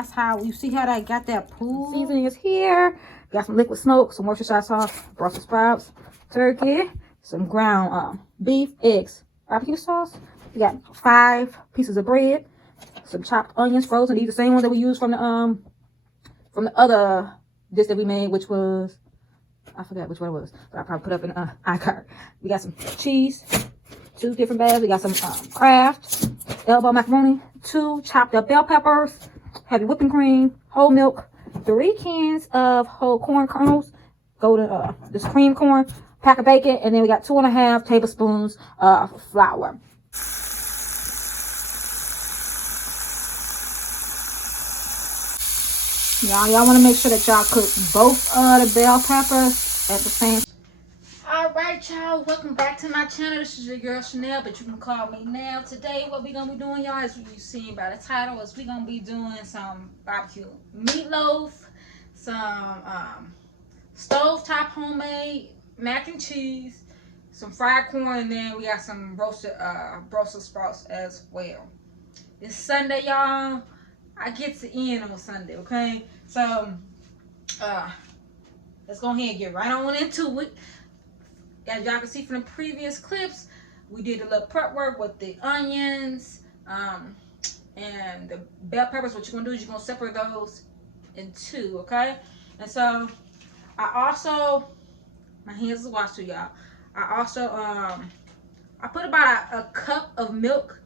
that's how you see how I got that pool. Seasoning is here. Got some liquid smoke, some Worcestershire sauce, Brussels sprouts, turkey, some ground beef, eggs, barbecue sauce. We got 5 pieces of bread, some chopped onions frozen. These are the same ones that we used from the other dish that we made, which was, I forgot which one it was, but I probably put up in iCard. We got some cheese, 2 different bags. We got some Kraft elbow macaroni, 2 chopped up bell peppers, heavy whipping cream, whole milk, 3 cans of whole corn kernels, golden this cream corn, pack of bacon, and then we got 2.5 tablespoons of flour. Y'all want to make sure that y'all cook both the bell peppers at the same. Alright, y'all, welcome back to my channel. This is your girl Chanel, but you can call me Now. Today what we're gonna be doing, y'all, as you've seen by the title, is we're gonna be doing some barbecue meatloaf, some stovetop homemade mac and cheese, some fried corn, and then we got some roasted Brussels sprouts as well. It's Sunday, y'all. I get to end on Sunday, okay? So let's go ahead and get right on into it. As y'all can see from the previous clips, we did a little prep work with the onions and the bell peppers. What you're gonna do is you're gonna separate those in 2, okay? And so I also, my hands is washed too, y'all. I also I put about a cup of milk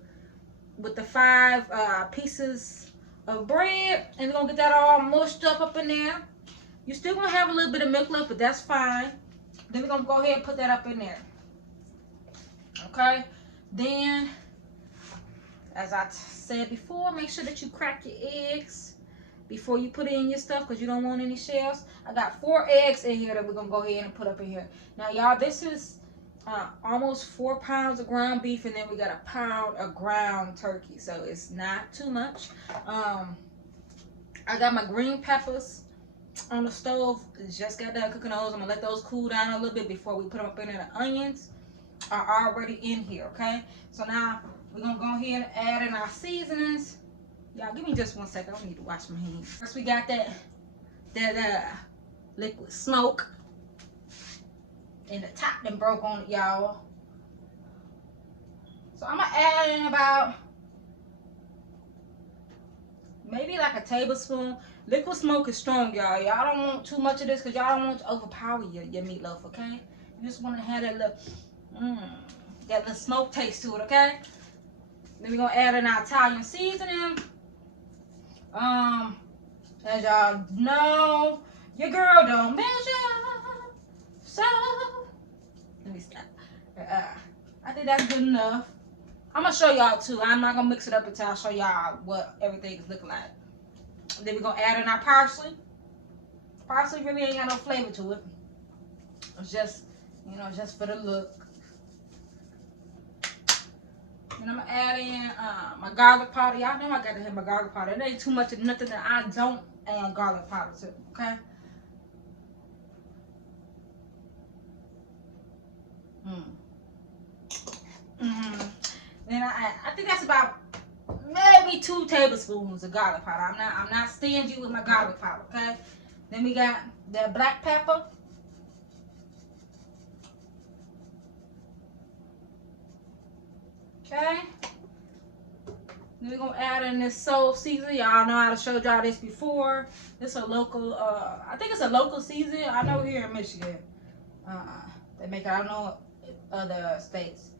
with the 5 pieces of bread, and we're gonna get that all mushed up in there. You're still gonna have a little bit of milk left, but that's fine. Then we're gonna go ahead and put that up in there. Okay? Then, as I said before, make sure that you crack your eggs before you put in your stuff, because you don't want any shells. I got 4 eggs in here that we're gonna go ahead and put up in here. Now, y'all, this is almost 4 pounds of ground beef, and then we got a pound of ground turkey, so it's not too much. I got my green peppers on the stove. Just got done cooking those. I'm gonna let those cool down a little bit before we put them up in there. The onions are already in here, okay? So now we're gonna go ahead and add in our seasonings. Y'all, give me just 1 second. I need to wash my hands. First, we got that liquid smoke, and the top then broke on it, y'all. So I'm gonna add in about maybe like a tablespoon. Liquid smoke is strong, y'all. Y'all don't want too much of this because y'all don't want to overpower your meatloaf, okay? You just want to have that little smoke taste to it, okay? Then we're gonna add in our Italian seasoning. As y'all know, your girl don't measure, so let me stop. I think that's good enough. I'm gonna show y'all too. I'm not gonna mix it up until I show y'all what everything is looking like. Then we're gonna add in our parsley. Parsley really ain't got no flavor to it. It's just, you know, just for the look. And I'm gonna add in my garlic powder. Y'all know I gotta have my garlic powder. It ain't too much of nothing that I don't add garlic powder to, okay? Then I think that's about maybe 2 tablespoons of garlic powder. I'm not stingy with my garlic powder, okay? Then we got the black pepper. Okay. Then we're gonna add in this soul seasoning. Y'all know I showed y'all this before. This is a local, I think it's a local seasoning. I know here in Michigan, they make it. I don't know other states.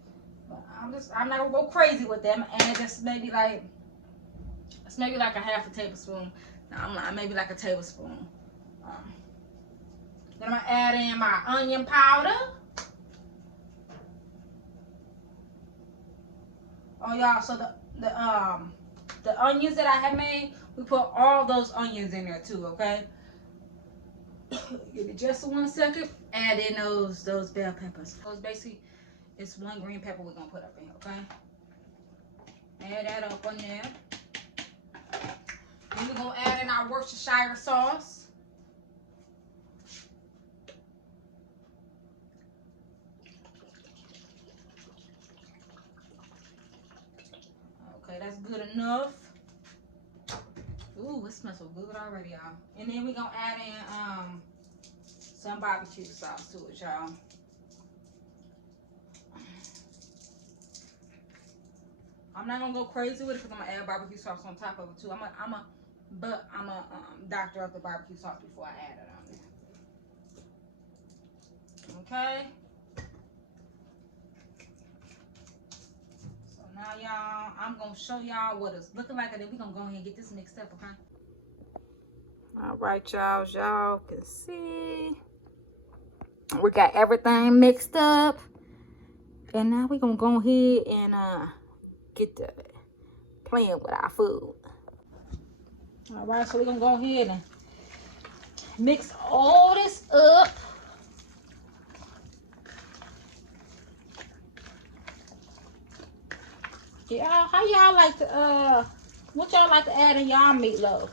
I'm not gonna go crazy with them, and just maybe like a 1/2 tablespoon. No, I'm not, maybe like a tablespoon. Then I'm gonna add in my onion powder. Oh y'all, so the onions that I had made, we put all those onions in there too, okay? Give it just 1 second. Add in those bell peppers. So it's basically, it's 1 green pepper we're gonna put up in here, okay? Add that up on there. Then we're gonna add in our Worcestershire sauce. Okay, that's good enough. Ooh, it smells so good already, y'all. And then we're gonna add in some barbecue sauce to it, y'all. I'm not gonna go crazy with it because I'm gonna add barbecue sauce on top of it too. I'm a doctor of the barbecue sauce before I add it on there. Okay. So now, y'all, I'm gonna show y'all what it's looking like, and then we're gonna go ahead and get this mixed up, okay? All right, y'all. As y'all can see, we got everything mixed up, and now we're gonna go ahead and get to playing with our food. All right, so we're gonna go ahead and mix all this up. Y'all, how y'all like to what y'all like to add in y'all meatloaf?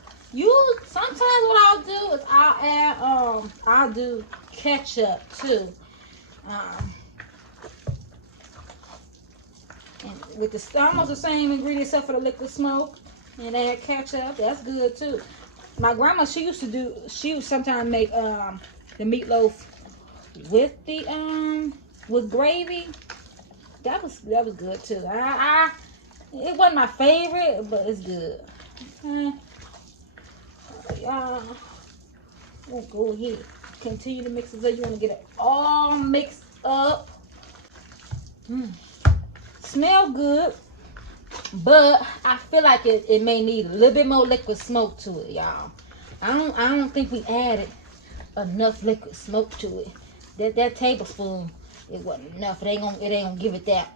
Sometimes what I'll do is I'll do ketchup too. And with the almost the same ingredients except for the liquid smoke, and add ketchup. That's good too. My grandma, she would sometimes make the meatloaf with the with gravy. That was good too. It wasn't my favorite, but it's good. Okay. Y'all, we'll go ahead. Continue to mix it up. You want to get it all mixed up. Smell good, but I feel like it may need a little bit more liquid smoke to it, y'all. I don't think we added enough liquid smoke to it. That tablespoon, it wasn't enough. It ain't gonna give it that.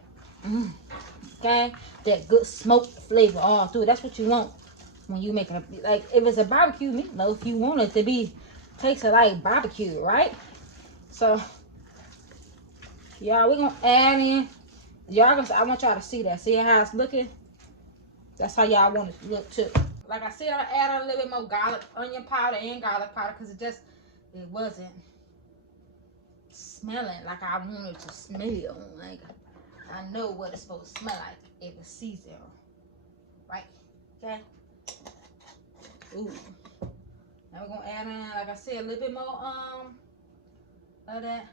Okay, that good smoke flavor all through it. That's what you want when you making like if it's a barbecue meatloaf, you want it to be tasting like barbecue, right? So y'all, we're gonna add in. I want y'all to see that. See how it's looking? That's how y'all want it to look too. Like I said, I added a little bit more garlic, onion powder, and garlic powder because it wasn't smelling like I wanted to smell. Like I know what it's supposed to smell like if it's seasoned, right? Okay. Ooh. Now we're gonna add in, like I said, a little bit more of that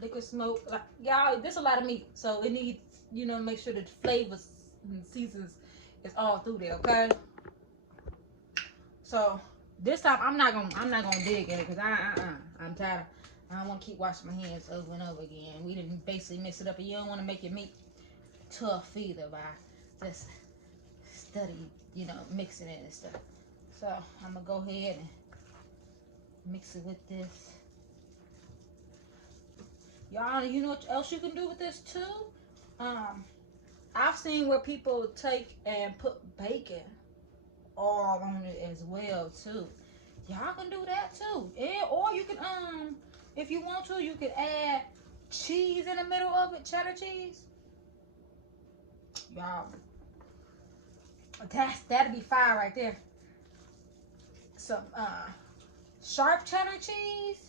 liquid smoke. Like, y'all, there's a lot of meat, so it needs, make sure the flavors and seasons is all through there, okay? So this time I'm not gonna dig in it because I'm tired. I don't want to keep washing my hands over and over again. We didn't basically mix it up, and you don't want to make your meat tough either by just study, mixing it and stuff. So I'm gonna go ahead and mix it with this. Y'all, you know what else you can do with this too? I've seen where people take and put bacon all on it as well too. Y'all can do that too. Yeah, or you can if you want to, you can add cheese in the middle of it, cheddar cheese. Y'all, that'd be fire right there. Some sharp cheddar cheese.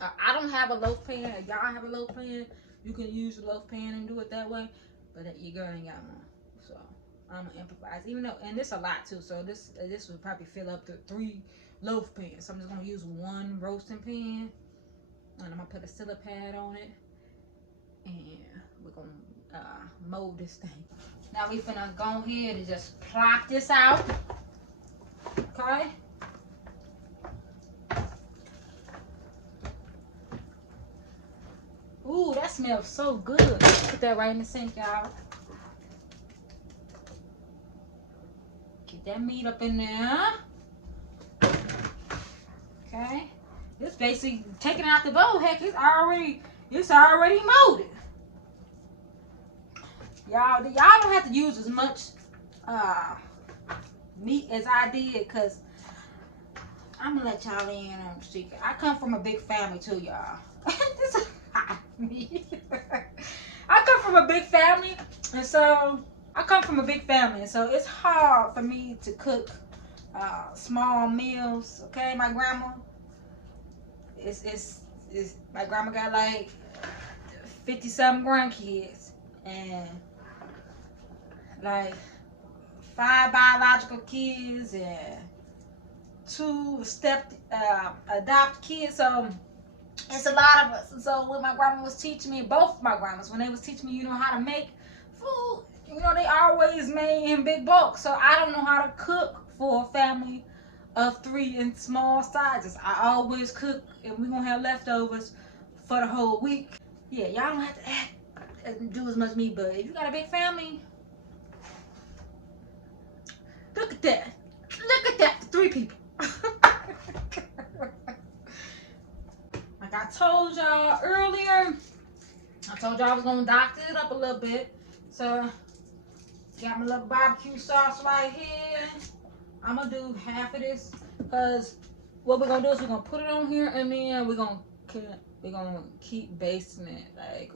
I don't have a loaf pan. If y'all have a loaf pan, you can use the loaf pan and do it that way. But your girl ain't got one, so I'm gonna improvise. Even though, and this a lot too, so this would probably fill up to 3 loaf pans. So I'm just gonna use 1 roasting pan, and I'm gonna put a ceiling pad on it, and we're gonna mold this thing. Now we finna go ahead and just plop this out, okay? Ooh, that smells so good. Put that right in the sink, y'all. Get that meat up in there. Okay. It's basically taking out the bowl. Heck, it's already molded. Y'all don't have to use as much meat as I did, because I'm gonna let y'all in on the secret. I come from a big family too, y'all. This is hot meat. I come from a big family, and so it's hard for me to cook small meals. Okay, my grandma, my grandma got like 50-something grandkids, and like 5 biological kids and 2 adopt kids. So it's a lot of us. So when my grandma was teaching me, both my grandmas, when they was teaching me, how to make food, they always made in big bulk. So I don't know how to cook for a family of 3 in small sizes. I always cook, and we're gonna have leftovers for the whole week. Yeah, y'all don't have to do as much meat, but if you got a big family, look at that. Look at that for 3 people. Like I told y'all earlier, I told y'all I was gonna doctor it up a little bit. So got my little barbecue sauce right here. I'm gonna do half of this because what we're gonna do is we're gonna put it on here, and then we're gonna keep basting it like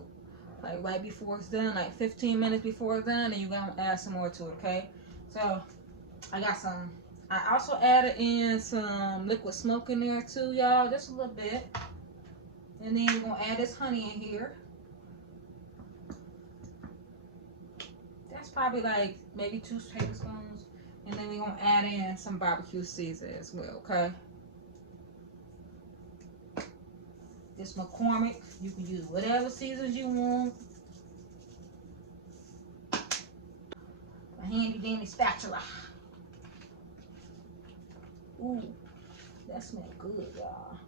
right before it's done, like 15 minutes before it's done, and you're gonna add some more to it. Okay, so I also added in some liquid smoke in there too, y'all, just a little bit. And then we're gonna add this honey in here. That's probably like maybe 2 tablespoons. And then we're gonna add in some barbecue seasoning as well, okay? This McCormick, you can use whatever seasons you want. A handy dandy spatula. Ooh, that smells good, y'all.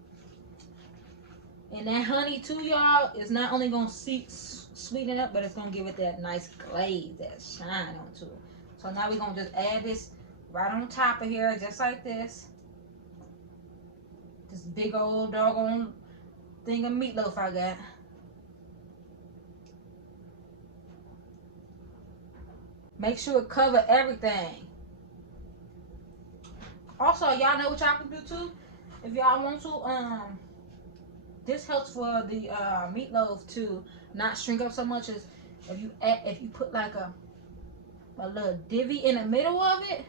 And that honey too, y'all, is not only gonna sweeten it up, but it's gonna give it that nice glaze, that shine onto it. So now we're gonna just add this right on top of here, just like this. This big old doggone thing of meatloaf I got. Make sure it cover everything. Also, y'all know what y'all can do too, if y'all want to. This helps for the meatloaf to not shrink up so much. As if you put like a little divvy in the middle of it,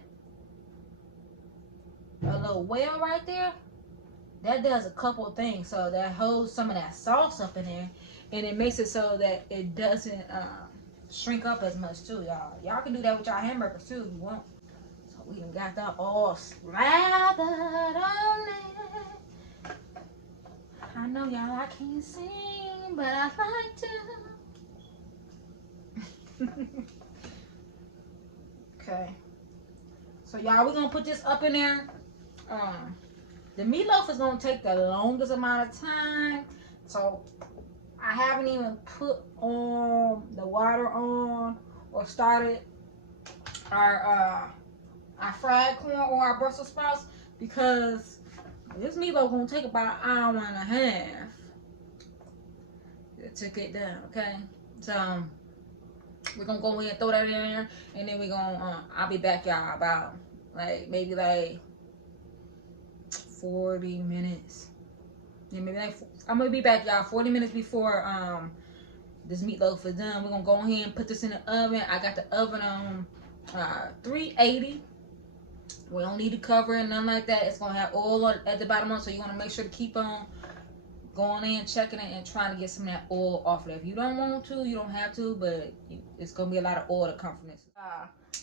a little well right there. That does a couple of things. So that holds some of that sauce up in there, and it makes it so that it doesn't shrink up as much too, y'all. Y'all can do that with y'all hamburgers too if you want. So we done got that all slathered on it. I know y'all, I can't sing, but I like to. Okay. So y'all, we're gonna put this up in there. The meatloaf is gonna take the longest amount of time. So I haven't even put on the water on or started our fried corn or our Brussels sprouts, because this meatloaf gonna take about an hour and a half to get done. Okay, so we're gonna go ahead and throw that in there, and then we're gonna I'll be back, y'all, about maybe 40 minutes. Yeah, maybe I'm gonna be back, y'all, 40 minutes before this meatloaf is done. We're gonna go ahead and put this in the oven. I got the oven on 380. We don't need to cover it, nothing like that. It's gonna have oil at the bottom, so you want to make sure to keep on going in, checking it, and trying to get some of that oil off of it. If you don't want to, you don't have to, but it's gonna be a lot of oil to come from this.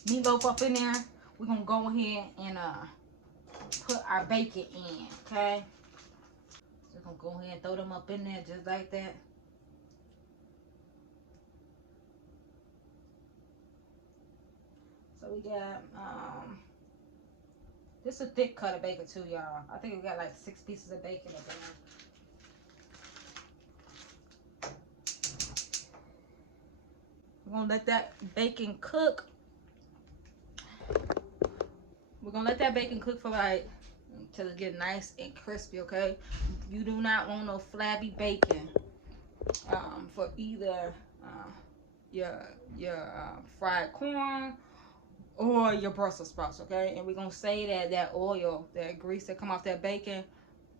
Meatloaf up in there. We're gonna go ahead and put our bacon in, okay? So we're gonna go ahead and throw them up in there just like that. So we got this is a thick cut of bacon too, y'all. I think we got 6 pieces of bacon up in there. We're gonna let that bacon cook. We're gonna let that bacon cook for till it get nice and crispy, okay? You do not want no flabby bacon for either your fried corn or your Brussels sprouts, okay? And we're gonna save that oil, that grease that come off that bacon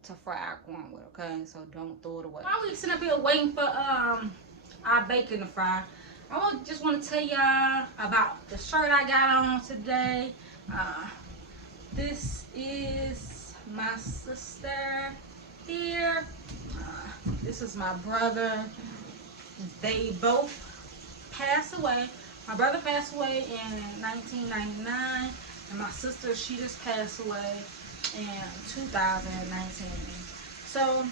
to fry our corn with, okay? So don't throw it away. While we sitting up here waiting for our bacon to fry, I just want to tell y'all about the shirt I got on today. This is my sister here. This is my brother. They both passed away. My brother passed away in 1999, and my sister, she just passed away in 2019. So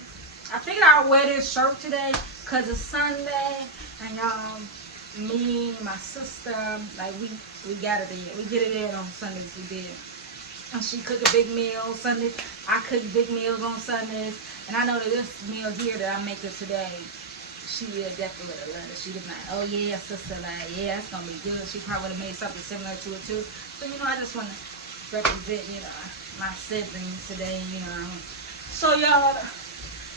I figured I'll wear this shirt today because it's Sunday, and me, my sister, like we got it in. We get it in on Sundays. We did. And she cook a big meal Sunday. I cook big meals on Sundays, and I know that this meal here that I make her today, she will definitely love it. She was like, oh yeah, sister, like, yeah, it's gonna be good. She probably would have made something similar to it too. So, I just want to represent, my siblings today, So y'all,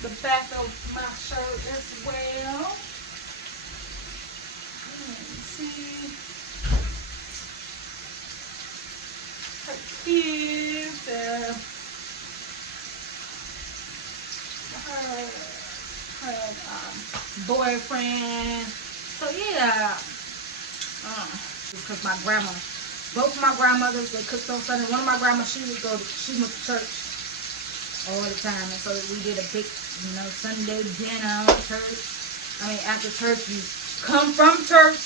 the back of my shirt as well. Let's see. Her kids, her boyfriend. So yeah, because my grandma, both my grandmothers, they cooked on Sunday. One of my grandmas, she went to church all the time, and so we did a big, Sunday dinner at church. I mean, after church, you come from church,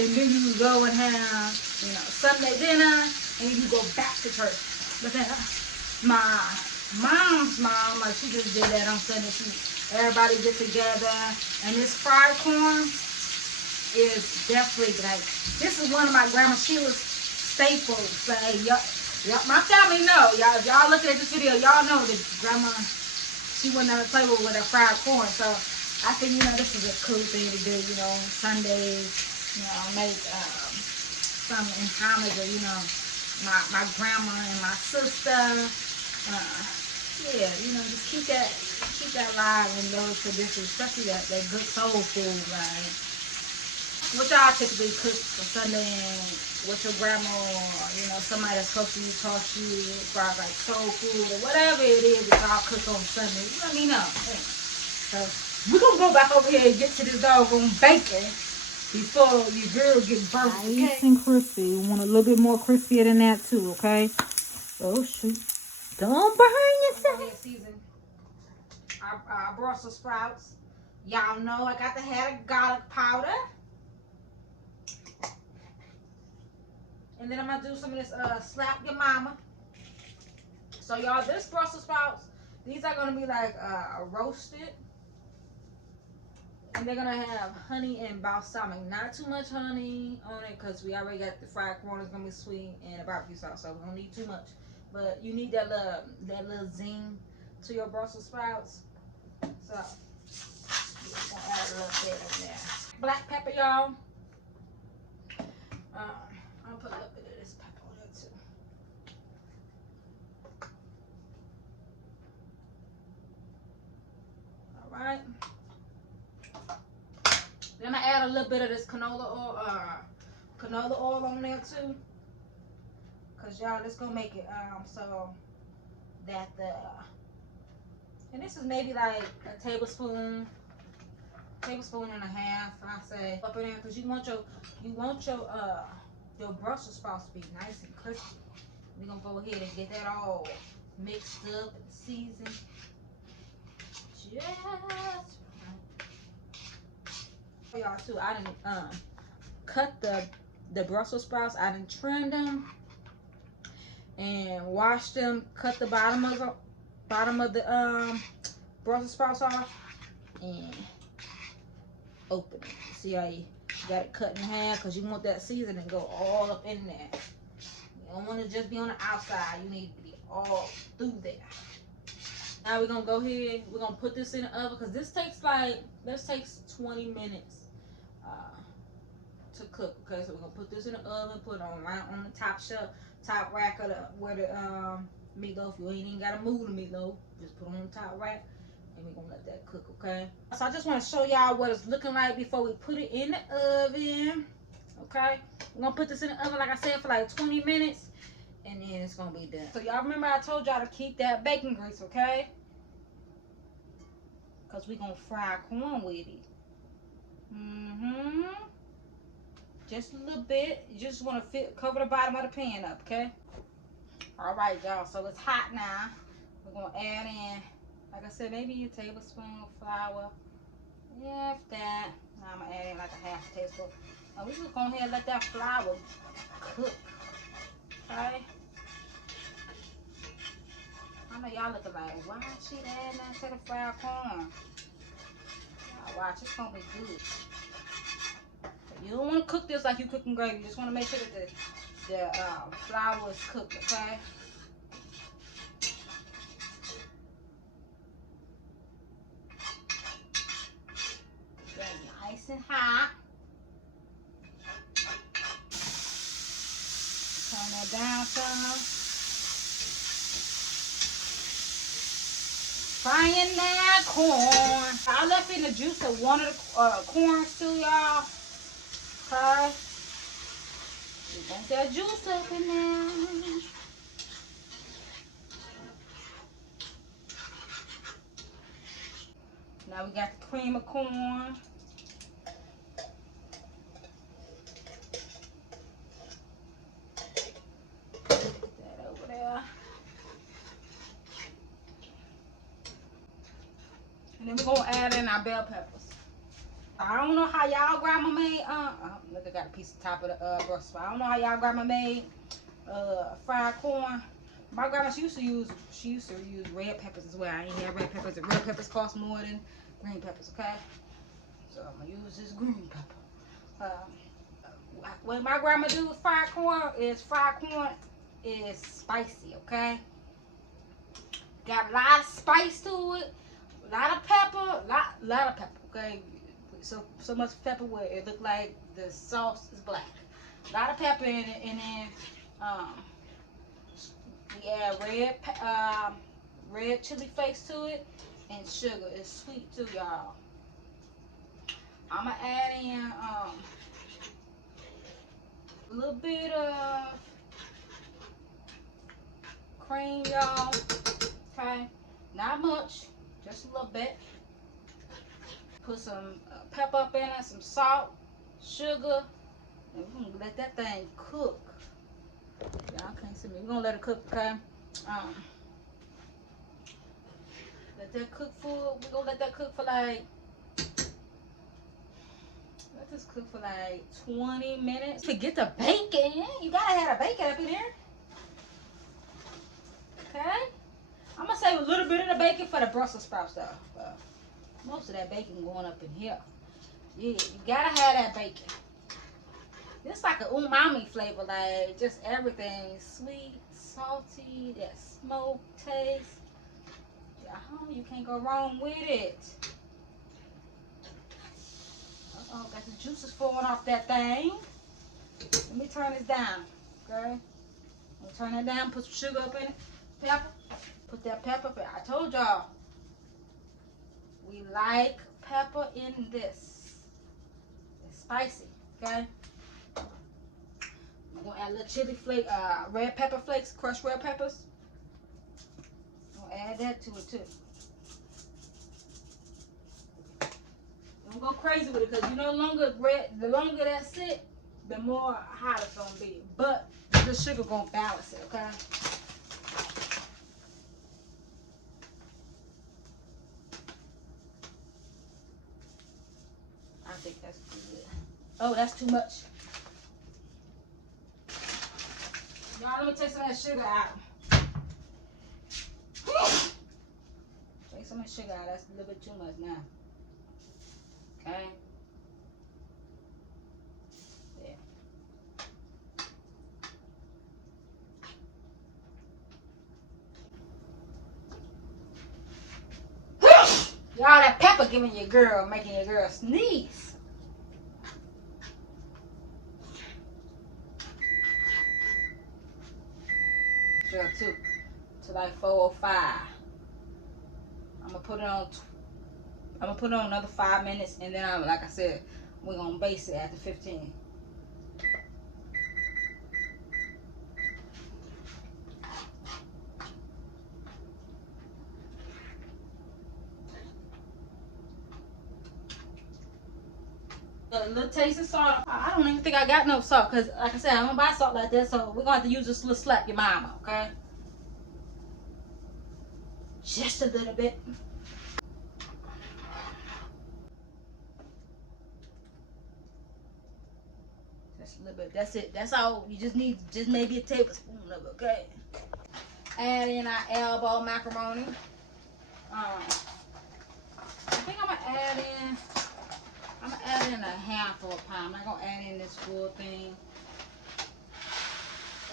and then you go and have, Sunday dinner, and you go back to church. But then my mom's mom, like, she just did that on Sunday. Everybody get together, and this fried corn is definitely like, this is one of my grandma Sheila's staples. Like, my family know. Y'all looking at this video, y'all know that grandma, she went on the table with her fried corn. So I think, this is a cool thing to do, Sundays, make some in homage of, my grandma and my sister. Yeah, just keep that alive in those traditions, especially that good soul food, right? What y'all typically cook for Sunday, and what your grandma or, somebody that's close to you taught you as far as like soul food or whatever it is that y'all cook on Sunday, let me know. So we're going to go back over here and get to this doggone bacon before your girl gets burnt. Nice and crispy. You want a little bit more crispier than that too, okay? Oh shoot. Don't burn yourself. Season our Brussels sprouts. Y'all know I got the head of garlic powder. And then I'm going to do some of this slap your mama. So y'all, this Brussels sprouts, these are going to be like roasted. And they're going to have honey and balsamic. Not too much honey on it because we already got the fried corn. It's going to be sweet, and the barbecue sauce. So we don't need too much. But you need that little zing to your Brussels sprouts. So I'm going to add a little bit in there. Black pepper, y'all. I'm going to put a little bit of this pepper on there too. Alright. Then I'm going to add a little bit of this canola oil on there too. Because y'all, it's going to make it so that and this is maybe like a tablespoon and a half, I say, up in there, because you want your Brussels sprouts to be nice and crispy. We're gonna go ahead and get that all mixed up and seasoned. Just right. For y'all too, I didn't cut the Brussels sprouts. I didn't trim them and wash them. Cut the bottom of the Brussels sprouts off and open it. See how you got it cut in half, because you want that seasoning to go all up in there. You don't want to just be on the outside. You need to be all through there. Now we're gonna go ahead. We're gonna put this in the oven, because this takes 20 minutes to cook. Okay, so we're gonna put this in the oven. Put it right on the top rack of where the meatloaf. You ain't even gotta move the meatloaf. Just put it on the top rack. And we're gonna let that cook, okay? So I just want to show y'all what it's looking like before we put it in the oven. Okay, we're gonna put this in the oven, like I said, for like 20 minutes, and then it's gonna be done. So y'all remember I told y'all to keep that bacon grease, okay? Because we're gonna fry corn with it. Just a little bit. You just want to cover the bottom of the pan up, okay? All right, y'all, so it's hot now. We're gonna add in, like I said, maybe a tablespoon of flour. Yeah, if that. Now I'm gonna add in like a half a tablespoon. Now we just go ahead and let that flour cook. Okay. I know y'all looking like, why is she adding that to the fried corn? Y'all watch, it's gonna be good. You don't want to cook this like you cooking gravy. You just want to make sure that the flour is cooked, okay? That's nice and hot. Turn that down some. Frying that corn. I left in the juice of one of the corns too, y'all. Okay. We want that juice up in there. Now we got the cream of corn. Put that over there. And then we're gonna add in our bell peppers. I don't know how y'all grandma made look, I got a piece of top of the Brussels sprouts. I don't know how y'all grandma made fried corn. My grandma, she used to use red peppers as well. I ain't had red peppers. The red peppers cost more than green peppers, okay? So I'm gonna use this green pepper. What my grandma do with fried corn is spicy, okay? Got a lot of spice to it, a lot of pepper, lot of pepper, okay? So much pepper where it look like the sauce is black. A lot of pepper in it, and then we add red chili flakes to it, and sugar. It's sweet too, y'all. I'ma add in a little bit of cream, y'all. Okay, not much, just a little bit. Put some pepper up in it, some salt, sugar, and we're gonna let that thing cook. Y'all can't see me. We're gonna let it cook, okay? Let that cook for. We're gonna let that cook for like. Let this cook for like 20 minutes. Forget the bacon. You gotta have the bacon up in here. Okay? I'm gonna save a little bit of the bacon for the Brussels sprouts though. Most of that bacon going up in here. Yeah, you gotta have that bacon. It's like an umami flavor, like just everything. Sweet, salty, that smoke taste. You can't go wrong with it. Uh-oh, got the juices falling off that thing. Let me turn this down, okay? I'm gonna turn it down, put some sugar up in it. Pepper. Put that pepper up in it. I told y'all, we like pepper in this. It's spicy, okay? I'm gonna add a little chili flake, red pepper flakes, crushed red peppers. I'm gonna add that to it too. Don't go crazy with it, because the longer that sit, the more hot it's gonna be. But the sugar gonna balance it, okay? I think that's good. Oh, that's too much. Y'all, let me take some of that sugar out. Take some of that sugar out. That's a little bit too much now. Okay? Y'all, that pepper making your girl sneeze. Sure, too. To like 4:05. I'm gonna put it on another 5 minutes, and then like I said, we're gonna baste it after 15. A little taste of salt. I don't even think I got no salt, because like I said, I don't buy salt like that, so we're gonna have to use this little slap your mama, okay? Just a little bit. little bit. That's it. That's all. You just need just maybe a tablespoon of it, okay? Add in our elbow macaroni. I think I'm gonna add in a handful of pound. I'm not gonna add in this full thing.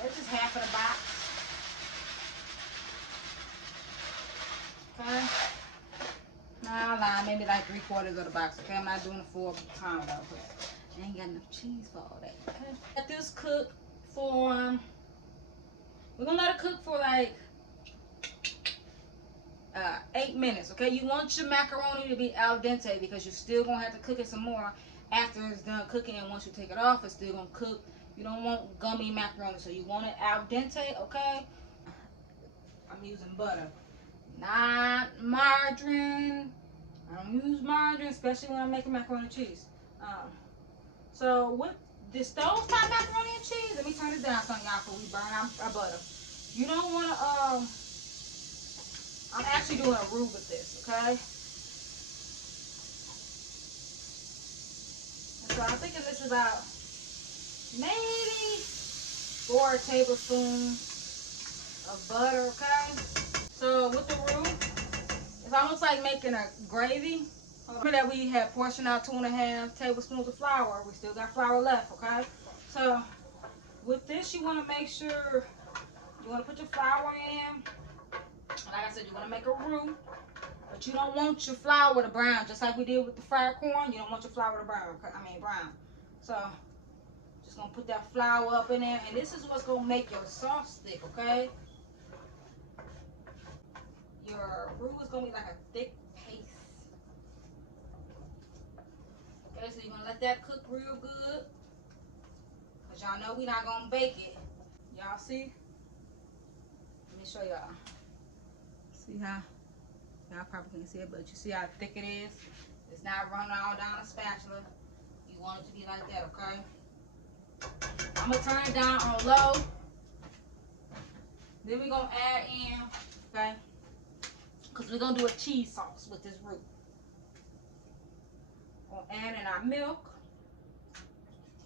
That's just half of the box. Okay. Now I lie, maybe like 3/4 of the box. Okay, I'm not doing a full pound though. I ain't got enough cheese for all that. Okay. Let this cook for. We're gonna let it cook for like 8 minutes. Okay. You want your macaroni to be al dente because you're still gonna have to cook it some more after it's done cooking. And once you take it off, it's still gonna cook. You don't want gummy macaroni, so you want it al dente. Okay. I'm using butter, not margarine. I don't use margarine, especially when I'm making macaroni and cheese. So with the stovetop macaroni and cheese, let me turn it down so y'all before we burn our butter. You don't want to, I'm actually doing a roux with this, okay? And so I'm thinking this is about maybe 4 tablespoons of butter, okay? So with the roux, it's almost like making a gravy. Remember that we had portioned out 2½ tablespoons of flour. We still got flour left, okay? So with this, you want to make sure you want to put your flour in. Like I said, you want to make a roux, but you don't want your flour to brown, just like we did with the fried corn. You don't want your flour to brown. Brown. So just gonna put that flour up in there, and this is what's gonna make your sauce thick, okay? Your roux is gonna be like a thick paste. Okay, so you're gonna let that cook real good. Cause y'all know we're not gonna bake it. Y'all see? Let me show y'all. See how? Y'all probably can't see it, but you see how thick it is? It's not running all down the spatula. You want it to be like that, okay? I'm gonna turn it down on low. Then we're gonna add in, okay? Cause we're gonna do a cheese sauce with this roux. Gonna add in our milk.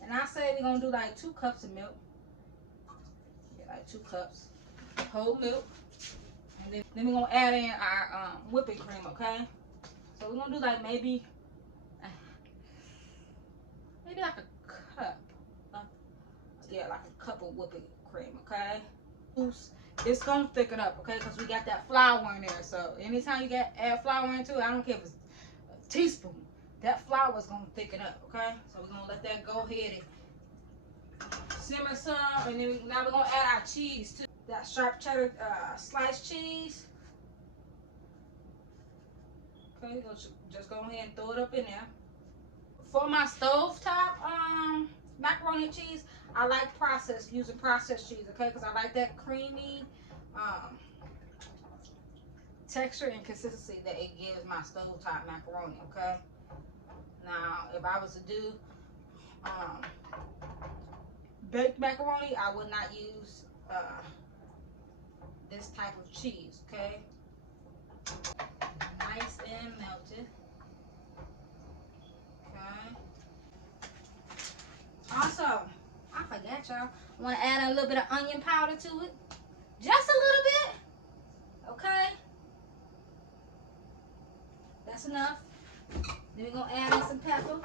And I say we're gonna do like 2 cups of milk. Yeah, like 2 cups. Whole milk. And then we're gonna add in our whipping cream, okay? So we're gonna do like maybe like a cup. Yeah, like a cup of whipping cream, okay? It's gonna thicken up, okay? Because we got that flour in there. So anytime you add flour into it, I don't care if it's a teaspoon, that flour is gonna thicken up, okay? So we're gonna let that go ahead and simmer some, and then now we're gonna add our cheese too. That sharp cheddar sliced cheese. Okay, just go ahead and throw it up in there. For my stovetop macaroni and cheese, I like using processed cheese, okay? Because I like that creamy texture and consistency that it gives my stovetop macaroni, okay? Now, if I was to do baked macaroni, I would not use this type of cheese, okay? Nice and melted. Okay. Also, I forgot y'all. I want to add a little bit of onion powder to it. Just a little bit. Okay. That's enough. Then we're going to add in some pepper.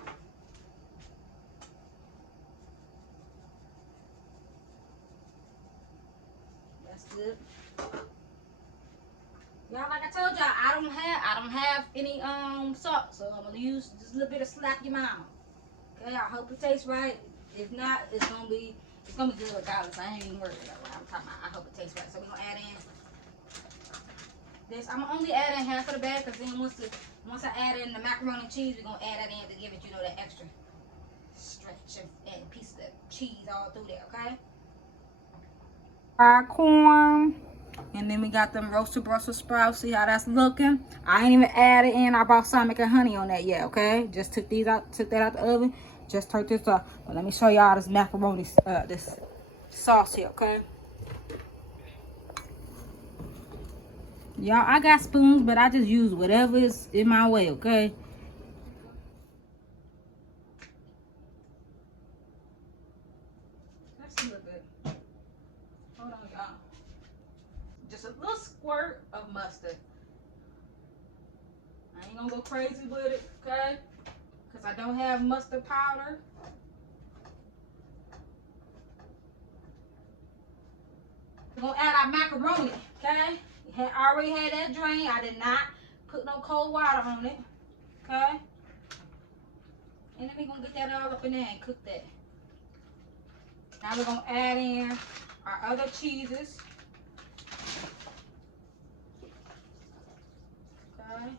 That's good. Y'all, like I told y'all, I don't have any salt, so I'm gonna use just a little bit of slap your mama. Okay, I hope it tastes right. If not, it's gonna be good regardless. I ain't even worried about what I'm talking about. I hope it tastes right. So we're gonna add in this. I'm only adding half of the bag because then once I add in the macaroni and cheese, we're gonna add that in to give it, you know, that extra stretch and piece of the cheese all through there. Okay. Fried corn. And then we got them roasted Brussels sprouts. See how that's looking? I ain't even added in our balsamic and honey on that yet, okay? Just took that out the oven. Just turned this off. But let me show y'all this macaroni, this sauce here, okay? Y'all, I got spoons, but I just use whatever is in my way, okay? just a little squirt of mustard. I ain't gonna go crazy with it, okay? Because I don't have mustard powder. We're gonna add our macaroni, okay? I already had that drained. I did not put no cold water on it, okay? And then we're gonna get that all up in there and cook that. Now we're gonna add in our other cheeses. Okay.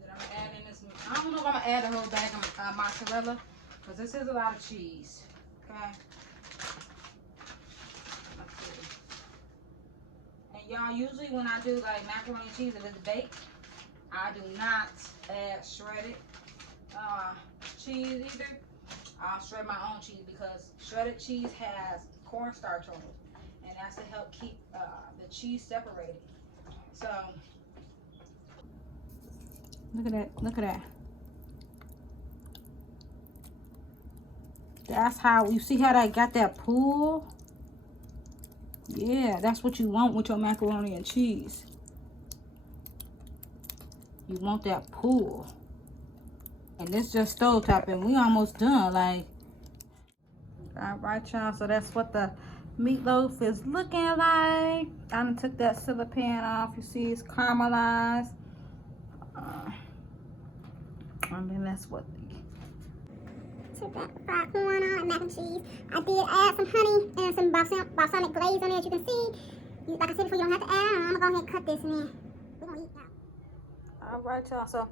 Then I'm adding this. I don't know if I'm gonna add a whole bag of mozzarella because this is a lot of cheese. Okay. And y'all, usually when I do like macaroni and cheese, if it's baked, I do not add shredded cheese either. I'll shred my own cheese because shredded cheese has cornstarch on it, and that's to help keep the cheese separated. So look at that, look at that. That's how you see how that got that pull. Yeah, that's what you want with your macaroni and cheese. You want that pull. And this just stove top, and we almost done. Like, all right, y'all. So that's what the meatloaf is looking like. I done took that silver pan off. You see, it's caramelized. And then that's what the took that fried corn on and mac and cheese. I did add some honey and some balsamic glaze on it, as you can see. Like I said before, you don't have to add. I'm gonna go ahead and cut this, and then we're gonna eat now. all right, y'all. So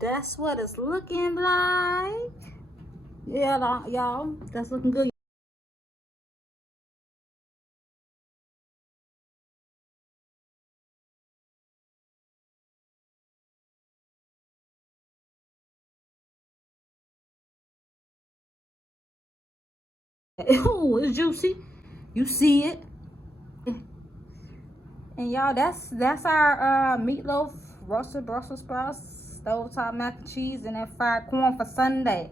that's what it's looking like. Yeah, y'all, that's looking good. Oh, it's juicy. You see it. And y'all, that's our meatloaf, roasted Brussels sprouts, stovetop mac and cheese, and that fried corn for Sunday.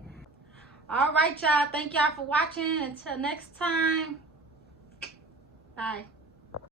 All right, y'all. Thank y'all for watching. Until next time. Bye.